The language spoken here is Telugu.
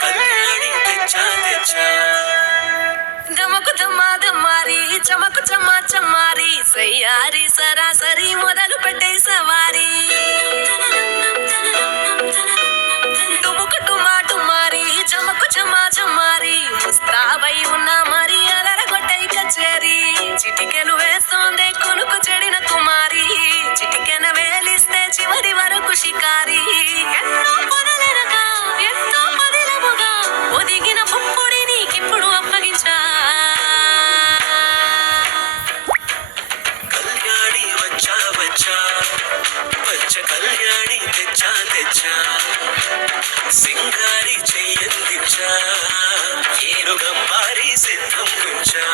కళ్యాణి తెచ్చా తెచ్చా దమకు దమ్మా దమ్మారి చమకు చమ్మా చమ్మారి సయ్యారి సరాసరి మొదలు పెట్టే సవారి డుముకు డుమా డుమారి చమకు చమ్మా చమ్మారి ముస్తాబై ఉన్నా మరి అదరగొట్టై కచేరి చిటికెలు వేస్తోందే కొనుకు చెడిన కుమారి చిటికెన వేలిస్తే చివరి వరకు షికారి ఎన్నో పొదలెనగా ఎంతో పదిలముగా ఒదిగిన పుప్పుడి నీకిప్పుడు అప్పగించా కళ్యాణి వచ్చా వచ్చా వచ్చ కళ్యాణి తెచ్చా తెచ్చా సింగారి చెయ్యందించా ఏనుగంబారి సిద్ధం ఉంచా